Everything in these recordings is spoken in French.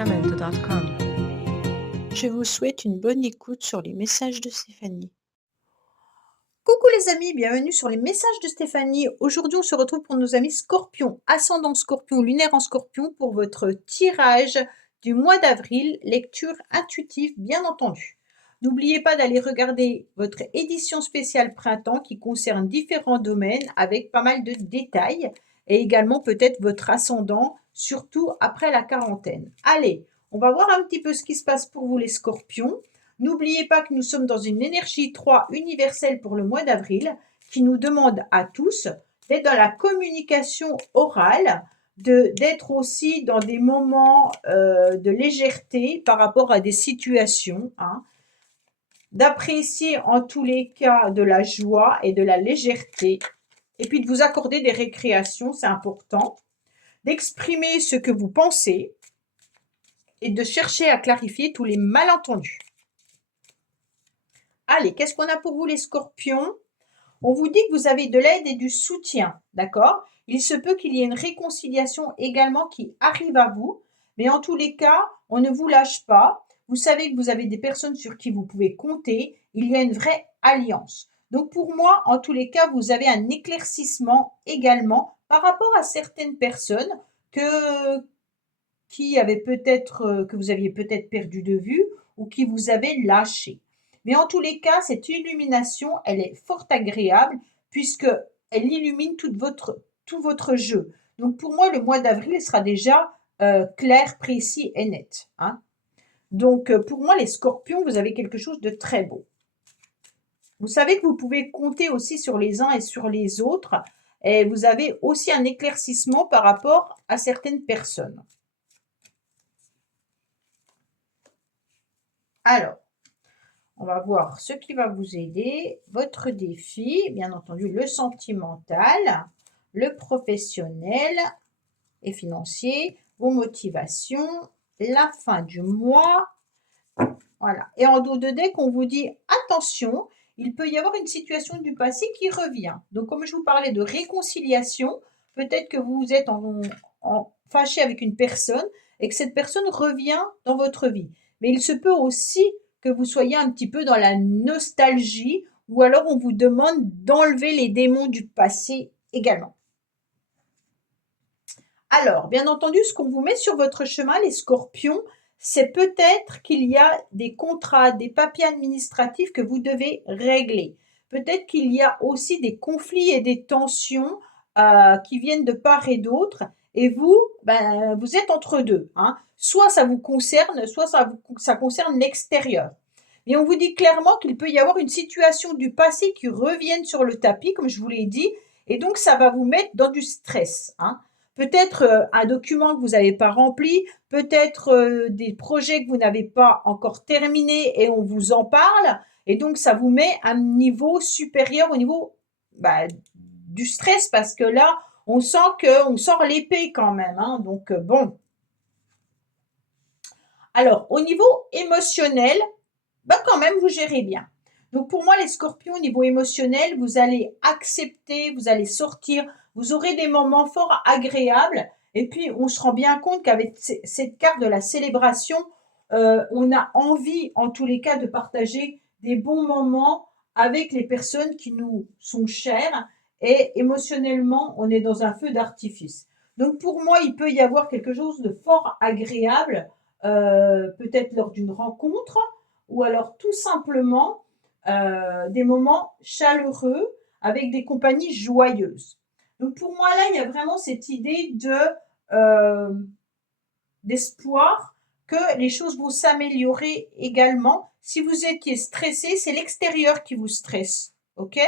www.sacramento.com. Je vous souhaite une bonne écoute sur les messages de Stéphanie. Coucou les amis, bienvenue sur les messages de Stéphanie. Aujourd'hui, on se retrouve pour nos amis Scorpion, ascendant Scorpion, lunaire en Scorpion pour votre tirage du mois d'avril, lecture intuitive bien entendu. N'oubliez pas d'aller regarder votre édition spéciale printemps qui concerne différents domaines avec pas mal de détails et également peut-être votre ascendant, surtout après la quarantaine. Allez, on va voir un petit peu ce qui se passe pour vous les Scorpions. N'oubliez pas que nous sommes dans une énergie 3 universelle pour le mois d'avril qui nous demande à tous d'être dans la communication orale, d'être aussi dans des moments de légèreté par rapport à des situations, d'apprécier en tous les cas de la joie et de la légèreté, et puis de vous accorder des récréations, c'est important, d'exprimer ce que vous pensez et de chercher à clarifier tous les malentendus. Allez, qu'est-ce qu'on a pour vous les Scorpions? On vous dit que vous avez de l'aide et du soutien, d'accord? Il se peut qu'il y ait une réconciliation également qui arrive à vous, mais en tous les cas, on ne vous lâche pas. Vous savez que vous avez des personnes sur qui vous pouvez compter. Il y a une vraie alliance. Donc pour moi, en tous les cas, vous avez un éclaircissement également par rapport à certaines personnes que vous aviez peut-être perdu de vue ou qui vous avaient lâché. Mais en tous les cas, cette illumination, elle est fort agréable puisqu'elle illumine tout votre jeu. Donc pour moi, le mois d'avril sera déjà clair, précis et net. Donc pour moi, les Scorpions, vous avez quelque chose de très beau. Vous savez que vous pouvez compter aussi sur les uns et sur les autres. Et vous avez aussi un éclaircissement par rapport à certaines personnes. Alors, on va voir ce qui va vous aider, votre défi, bien entendu le sentimental, le professionnel et financier, vos motivations, la fin du mois. Voilà. Et en dos de deck, on vous dit attention, il peut y avoir une situation du passé qui revient. Donc, comme je vous parlais de réconciliation, peut-être que vous êtes fâché avec une personne et que cette personne revient dans votre vie. Mais il se peut aussi que vous soyez un petit peu dans la nostalgie ou alors on vous demande d'enlever les démons du passé également. Alors, bien entendu, ce qu'on vous met sur votre chemin, les Scorpions, c'est peut-être qu'il y a des contrats, des papiers administratifs que vous devez régler. Peut-être qu'il y a aussi des conflits et des tensions qui viennent de part et d'autre. Et vous, vous êtes entre deux. Soit ça vous concerne, soit ça concerne l'extérieur. Mais on vous dit clairement qu'il peut y avoir une situation du passé qui revienne sur le tapis, comme je vous l'ai dit. Et donc, ça va vous mettre dans du stress. Peut-être un document que vous n'avez pas rempli, peut-être des projets que vous n'avez pas encore terminés et on vous en parle. Et donc, ça vous met à un niveau supérieur au niveau du stress parce que là, on sent qu'on sort l'épée quand même. Donc, bon. Alors, au niveau émotionnel, quand même, vous gérez bien. Donc, pour moi, les Scorpions, au niveau émotionnel, vous allez accepter, vous allez sortir, vous aurez des moments fort agréables. Et puis, on se rend bien compte qu'avec cette carte de la célébration, on a envie, en tous les cas, de partager des bons moments avec les personnes qui nous sont chères. Et émotionnellement, on est dans un feu d'artifice. Donc, pour moi, il peut y avoir quelque chose de fort agréable, peut-être lors d'une rencontre, ou alors tout simplement des moments chaleureux avec des compagnies joyeuses. Donc pour moi là, il y a vraiment cette idée d'espoir que les choses vont s'améliorer également. Si vous étiez stressé, c'est l'extérieur qui vous stresse, ok?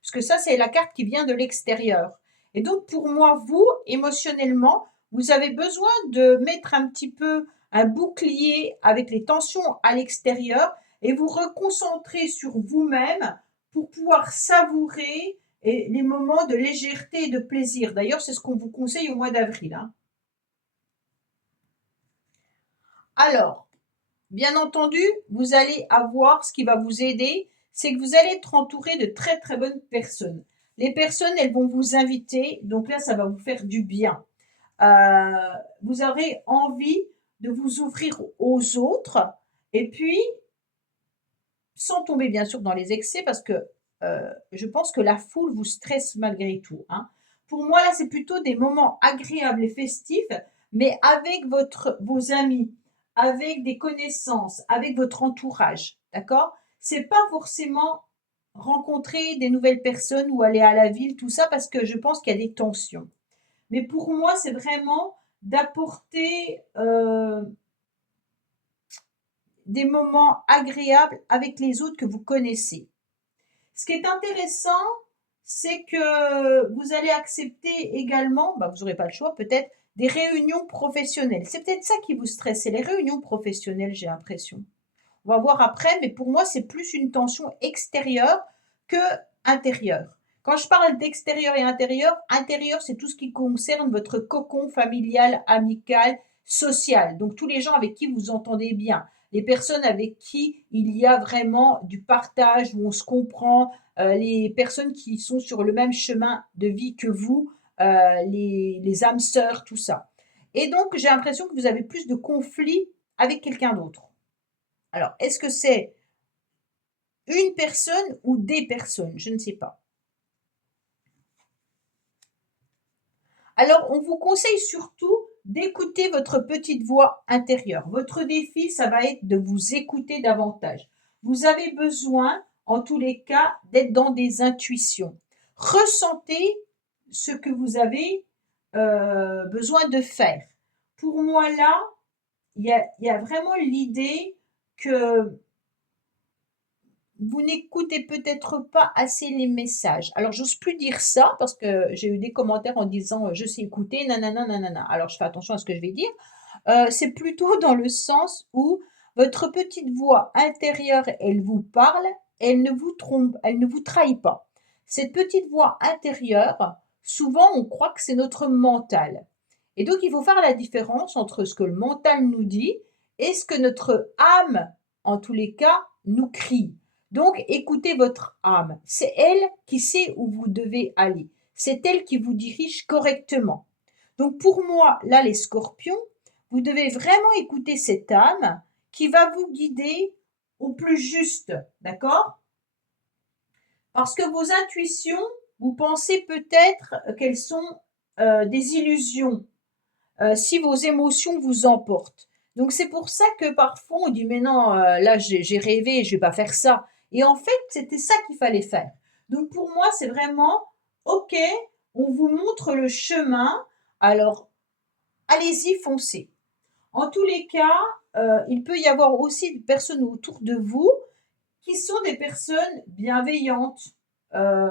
Parce que ça, c'est la carte qui vient de l'extérieur. Et donc pour moi, vous, émotionnellement, vous avez besoin de mettre un petit peu un bouclier avec les tensions à l'extérieur et vous reconcentrer sur vous-même pour pouvoir savourer les moments de légèreté et de plaisir. D'ailleurs, c'est ce qu'on vous conseille au mois d'avril. Alors, bien entendu, vous allez avoir ce qui va vous aider, c'est que vous allez être entouré de très très bonnes personnes. Les personnes, elles vont vous inviter, donc là, ça va vous faire du bien. Vous aurez envie de vous ouvrir aux autres et puis sans tomber bien sûr dans les excès parce que je pense que la foule vous stresse malgré tout, hein. Pour moi, là, c'est plutôt des moments agréables et festifs, mais avec vos amis, avec des connaissances, avec votre entourage, d'accord? C'est pas forcément rencontrer des nouvelles personnes ou aller à la ville, tout ça, parce que je pense qu'il y a des tensions. Mais pour moi, c'est vraiment d'apporter des moments agréables avec les autres que vous connaissez. Ce qui est intéressant, c'est que vous allez accepter également, bah, vous n'aurez pas le choix peut-être, des réunions professionnelles. C'est peut-être ça qui vous stresse, c'est les réunions professionnelles, j'ai l'impression. On va voir après, mais pour moi, c'est plus une tension extérieure que intérieure. Quand je parle d'extérieur et intérieur, c'est tout ce qui concerne votre cocon familial, amical, social. Donc tous les gens avec qui vous entendez bien, les personnes avec qui il y a vraiment du partage, où on se comprend, les personnes qui sont sur le même chemin de vie que vous, les âmes sœurs, tout ça. Et donc j'ai l'impression que vous avez plus de conflits avec quelqu'un d'autre. Alors, est-ce que c'est une personne ou des personnes? Je ne sais pas. Alors, on vous conseille surtout d'écouter votre petite voix intérieure. Votre défi, ça va être de vous écouter davantage. Vous avez besoin, en tous les cas, d'être dans des intuitions. Ressentez ce que vous avez besoin de faire. Pour moi, là, il y a vraiment l'idée que vous n'écoutez peut-être pas assez les messages. Alors, j'ose plus dire ça parce que j'ai eu des commentaires en disant je sais écouter, nanana, nanana. Alors, je fais attention à ce que je vais dire. C'est plutôt dans le sens où votre petite voix intérieure, elle vous parle, elle ne vous trompe, elle ne vous trahit pas. Cette petite voix intérieure, souvent, on croit que c'est notre mental. Et donc, il faut faire la différence entre ce que le mental nous dit et ce que notre âme, en tous les cas, nous crie. Donc, écoutez votre âme. C'est elle qui sait où vous devez aller. C'est elle qui vous dirige correctement. Donc, pour moi, là, les scorpions, vous devez vraiment écouter cette âme qui va vous guider au plus juste. D'accord? Parce que vos intuitions, vous pensez peut-être qu'elles sont des illusions, si vos émotions vous emportent. Donc c'est pour ça que parfois on dit mais non, là j'ai rêvé, je vais pas faire ça. Et en fait, c'était ça qu'il fallait faire. Donc pour moi, c'est vraiment OK, on vous montre le chemin, alors allez-y, foncez. En tous les cas, il peut y avoir aussi des personnes autour de vous qui sont des personnes bienveillantes, heu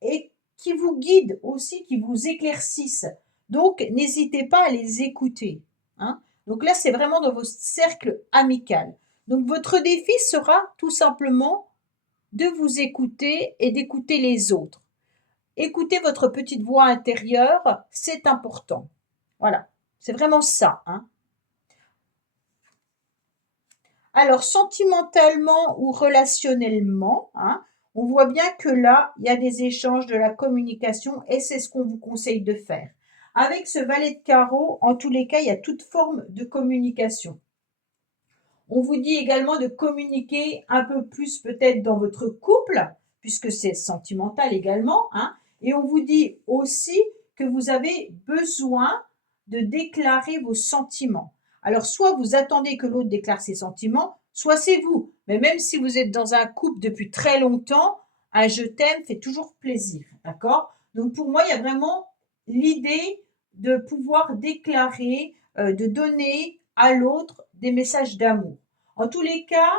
et qui vous guident aussi, qui vous éclaircissent. Donc, n'hésitez pas à les écouter, hein. Donc là, c'est vraiment dans vos cercles amical. Donc, votre défi sera tout simplement de vous écouter et d'écouter les autres. Écoutez votre petite voix intérieure, c'est important. Voilà, c'est vraiment ça, hein. Alors, sentimentalement ou relationnellement, hein, on voit bien que là, il y a des échanges, de la communication et c'est ce qu'on vous conseille de faire. Avec ce valet de carreau, en tous les cas, il y a toute forme de communication. On vous dit également de communiquer un peu plus peut-être dans votre couple, puisque c'est sentimental également, hein, et on vous dit aussi que vous avez besoin de déclarer vos sentiments. Alors, soit vous attendez que l'autre déclare ses sentiments, soit c'est vous. Mais même si vous êtes dans un couple depuis très longtemps, un je t'aime fait toujours plaisir. D'accord? Donc, pour moi, il y a vraiment l'idée de pouvoir déclarer, de donner à l'autre des messages d'amour. En tous les cas,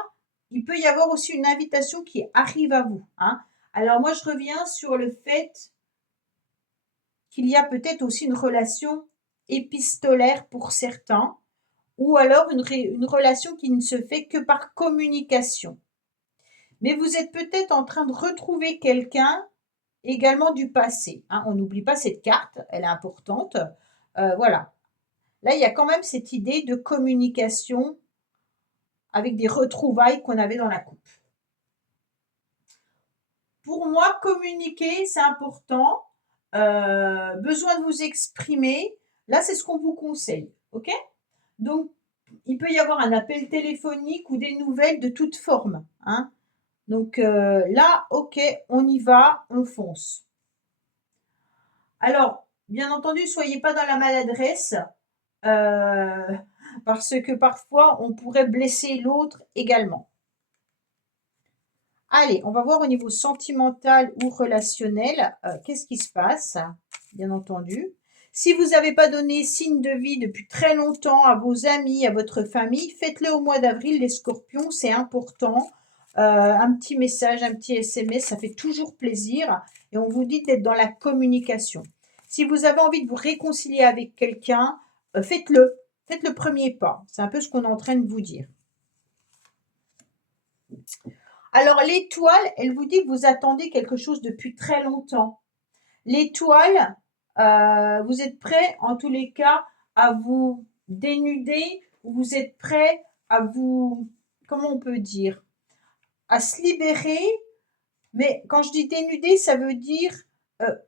il peut y avoir aussi une invitation qui arrive à vous, hein. Alors moi, je reviens sur le fait qu'il y a peut-être aussi une relation épistolaire pour certains, ou alors une relation qui ne se fait que par communication. Mais vous êtes peut-être en train de retrouver quelqu'un également du passé, hein. On n'oublie pas cette carte, elle est importante. Voilà. Là, il y a quand même cette idée de communication avec des retrouvailles qu'on avait dans la coupe. Pour moi, communiquer, c'est important. Besoin de vous exprimer. Là, c'est ce qu'on vous conseille. OK? Donc, il peut y avoir un appel téléphonique ou des nouvelles de toute forme, hein. Donc là, OK, on y va, on fonce. Alors, bien entendu, soyez pas dans la maladresse, parce que parfois on pourrait blesser l'autre également. Allez, on va voir au niveau sentimental ou relationnel, qu'est-ce qui se passe? Bien entendu. Si vous n'avez pas donné signe de vie depuis très longtemps à vos amis, à votre famille, faites-le au mois d'avril, les scorpions, c'est important. Un petit message, un petit SMS, ça fait toujours plaisir et on vous dit d'être dans la communication. Si vous avez envie de vous réconcilier avec quelqu'un, faites-le. Faites le premier pas. C'est un peu ce qu'on est en train de vous dire. Alors l'étoile, elle vous dit que vous attendez quelque chose depuis très longtemps. L'étoile, vous êtes prêt en tous les cas à vous dénuder, ou vous êtes prêt à vous, comment on peut dire, à se libérer. Mais quand je dis dénuder, ça veut dire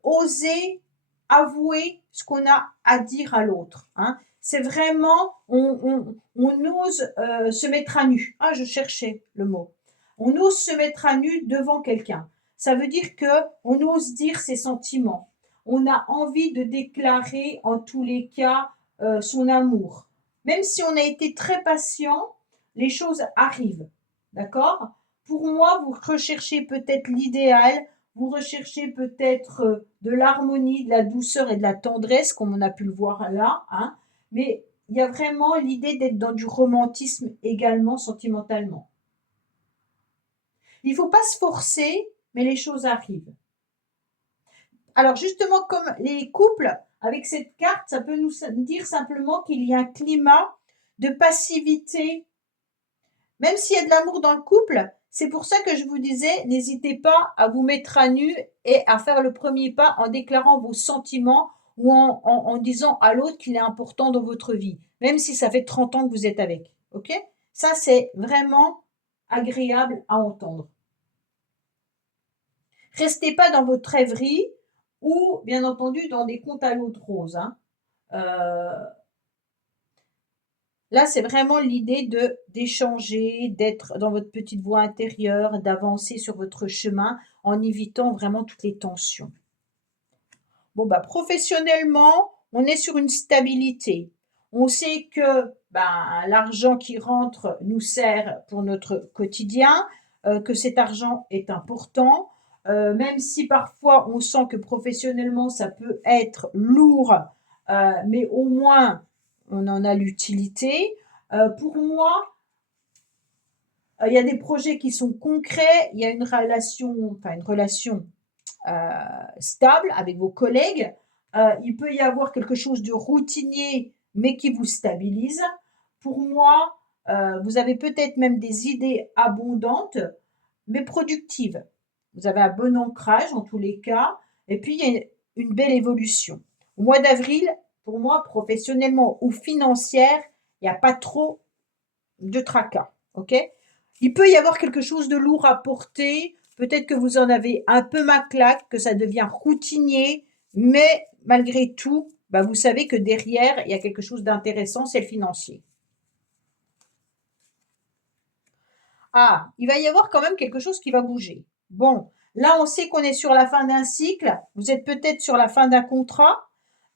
oser avouer ce qu'on a à dire à l'autre, hein. C'est vraiment, on ose se mettre à nu. Ah, je cherchais le mot. On ose se mettre à nu devant quelqu'un. Ça veut dire que on ose dire ses sentiments. On a envie de déclarer en tous les cas son amour. Même si on a été très patient, les choses arrivent. D'accord? Pour moi, vous recherchez peut-être l'idéal, vous recherchez peut-être de l'harmonie, de la douceur et de la tendresse, comme on a pu le voir là, hein. Mais il y a vraiment l'idée d'être dans du romantisme également sentimentalement. Il ne faut pas se forcer, mais les choses arrivent. Alors justement, comme les couples, avec cette carte, ça peut nous dire simplement qu'il y a un climat de passivité. Même s'il y a de l'amour dans le couple, c'est pour ça que je vous disais, n'hésitez pas à vous mettre à nu et à faire le premier pas en déclarant vos sentiments ou en disant à l'autre qu'il est important dans votre vie, même si ça fait 30 ans que vous êtes avec. OK? Ça, c'est vraiment agréable à entendre. Restez pas dans votre rêverie ou, bien entendu, dans des contes à l'eau de rose, hein. Là, c'est vraiment l'idée d'échanger, d'être dans votre petite voie intérieure, d'avancer sur votre chemin en évitant vraiment toutes les tensions. Bon, bah, professionnellement, on est sur une stabilité. On sait que l'argent qui rentre nous sert pour notre quotidien, que cet argent est important, même si parfois on sent que professionnellement ça peut être lourd, mais au moins on en a l'utilité. Pour moi, il y a des projets qui sont concrets, il y a une relation stable avec vos collègues. Il peut y avoir quelque chose de routinier, mais qui vous stabilise. Pour moi, vous avez peut-être même des idées abondantes, mais productives. Vous avez un bon ancrage en tous les cas, et puis il y a une belle évolution. Au mois d'avril, pour moi, professionnellement ou financière, il n'y a pas trop de tracas. OK? Il peut y avoir quelque chose de lourd à porter. Peut-être que vous en avez un peu ma claque, que ça devient routinier, mais malgré tout, vous savez que derrière, il y a quelque chose d'intéressant, c'est le financier. Ah, il va y avoir quand même quelque chose qui va bouger. Bon, là, on sait qu'on est sur la fin d'un cycle. Vous êtes peut-être sur la fin d'un contrat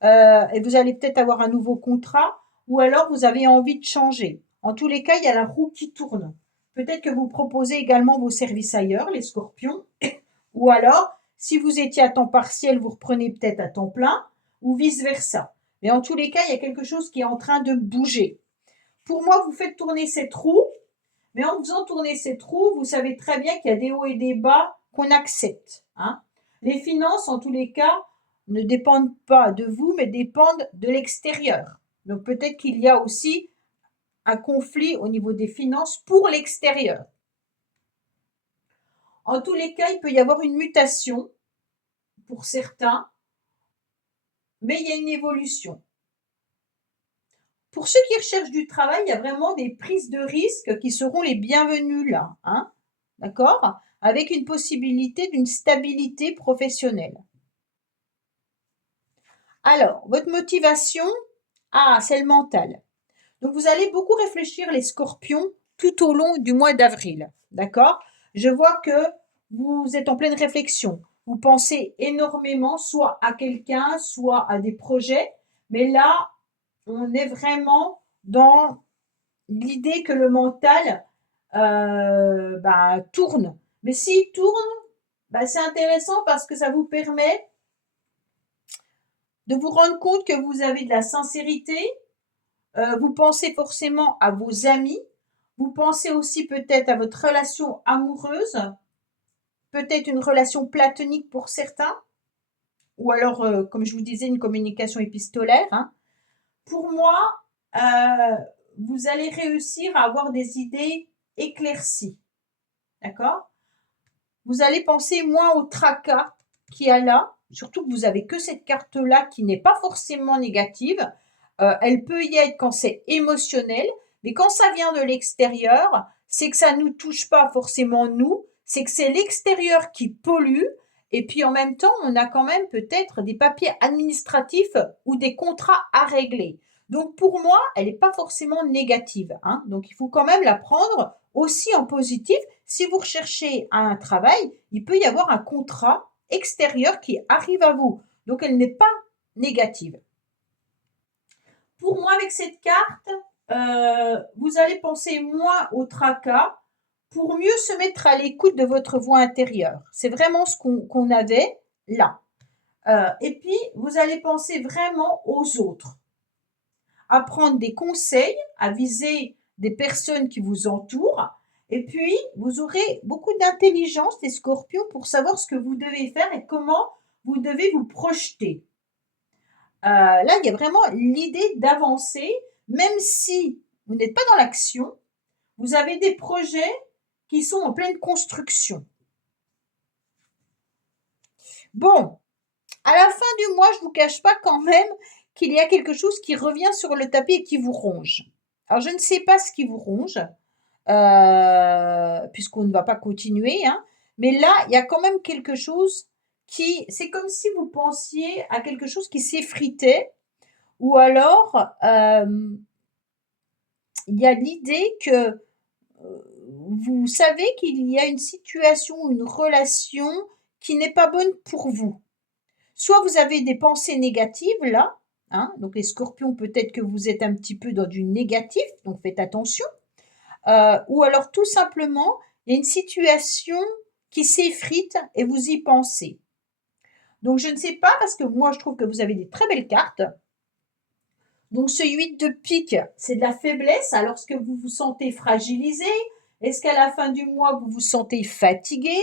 et vous allez peut-être avoir un nouveau contrat ou alors vous avez envie de changer. En tous les cas, il y a la roue qui tourne. Peut-être que vous proposez également vos services ailleurs, les scorpions, ou alors, si vous étiez à temps partiel, vous reprenez peut-être à temps plein, ou vice-versa. Mais en tous les cas, il y a quelque chose qui est en train de bouger. Pour moi, vous faites tourner cette roue, mais en faisant tourner cette roue, vous savez très bien qu'il y a des hauts et des bas qu'on accepte, hein. Les finances, en tous les cas, ne dépendent pas de vous, mais dépendent de l'extérieur. Donc peut-être qu'il y a aussi un conflit au niveau des finances pour l'extérieur. En tous les cas, il peut y avoir une mutation pour certains, mais il y a une évolution. Pour ceux qui recherchent du travail, il y a vraiment des prises de risques qui seront les bienvenues là, hein, d'accord? Avec une possibilité d'une stabilité professionnelle. Alors, votre motivation, c'est le mental. Donc, vous allez beaucoup réfléchir les scorpions tout au long du mois d'avril. D'accord? Je vois que vous êtes en pleine réflexion. Vous pensez énormément soit à quelqu'un, soit à des projets. Mais là, on est vraiment dans l'idée que le mental tourne. Mais s'il tourne, c'est intéressant parce que ça vous permet de vous rendre compte que vous avez de la sincérité. Vous pensez forcément à vos amis. Vous pensez aussi peut-être à votre relation amoureuse, peut-être une relation platonique pour certains, ou alors, comme je vous disais, une communication épistolaire. Hein. Pour moi, vous allez réussir à avoir des idées éclaircies. D'accord? Vous allez penser moins au tracas qu'il y a là, surtout que vous avez que cette carte-là qui n'est pas forcément négative. Elle peut y être quand c'est émotionnel, mais quand ça vient de l'extérieur, c'est que ça ne nous touche pas forcément nous, c'est que c'est l'extérieur qui pollue, et puis en même temps, on a quand même peut-être des papiers administratifs ou des contrats à régler. Donc pour moi, elle n'est pas forcément négative. Hein. Donc il faut quand même la prendre aussi en positif. Si vous recherchez un travail, il peut y avoir un contrat extérieur qui arrive à vous. Donc elle n'est pas négative. Pour moi, avec cette carte, vous allez penser moins au tracas pour mieux se mettre à l'écoute de votre voix intérieure. C'est vraiment ce qu'on avait là. Et puis, vous allez penser vraiment aux autres, à prendre des conseils, à viser des personnes qui vous entourent. Et puis, vous aurez beaucoup d'intelligence, les scorpions, pour savoir ce que vous devez faire et comment vous devez vous projeter. Là, il y a vraiment l'idée d'avancer, même si vous n'êtes pas dans l'action, vous avez des projets qui sont en pleine construction. Bon, à la fin du mois, je ne vous cache pas quand même qu'il y a quelque chose qui revient sur le tapis et qui vous ronge. Alors, je ne sais pas ce qui vous ronge, puisqu'on ne va pas continuer, hein, mais là, il y a quand même quelque chose c'est comme si vous pensiez à quelque chose qui s'effritait, ou alors, il y a l'idée que vous savez qu'il y a une situation, une relation qui n'est pas bonne pour vous. Soit vous avez des pensées négatives là, hein, donc les scorpions, peut-être que vous êtes un petit peu dans du négatif, donc faites attention. Ou alors tout simplement, il y a une situation qui s'effrite et vous y pensez. Donc je ne sais pas, parce que moi je trouve que vous avez des très belles cartes. Donc ce 8 de pique, c'est de la faiblesse. Alors est-ce que vous vous sentez fragilisé? Est-ce qu'à la fin du mois, vous vous sentez fatigué?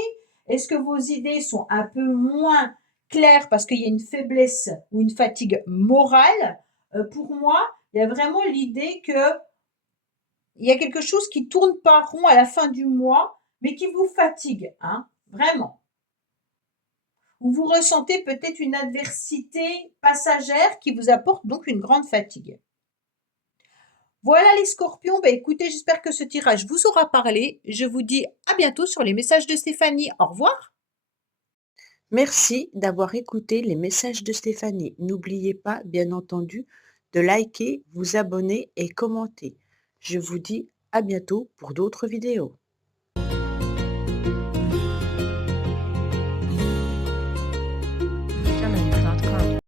Est-ce que vos idées sont un peu moins claires parce qu'il y a une faiblesse ou une fatigue morale? Pour moi, il y a vraiment l'idée que il y a quelque chose qui tourne pas rond à la fin du mois, mais qui vous fatigue, hein, vraiment. Ou vous ressentez peut-être une adversité passagère qui vous apporte donc une grande fatigue. Voilà les scorpions, écoutez, j'espère que ce tirage vous aura parlé. Je vous dis à bientôt sur les messages de Stéphanie. Au revoir. Merci d'avoir écouté les messages de Stéphanie. N'oubliez pas, bien entendu, de liker, vous abonner et commenter. Je vous dis à bientôt pour d'autres vidéos.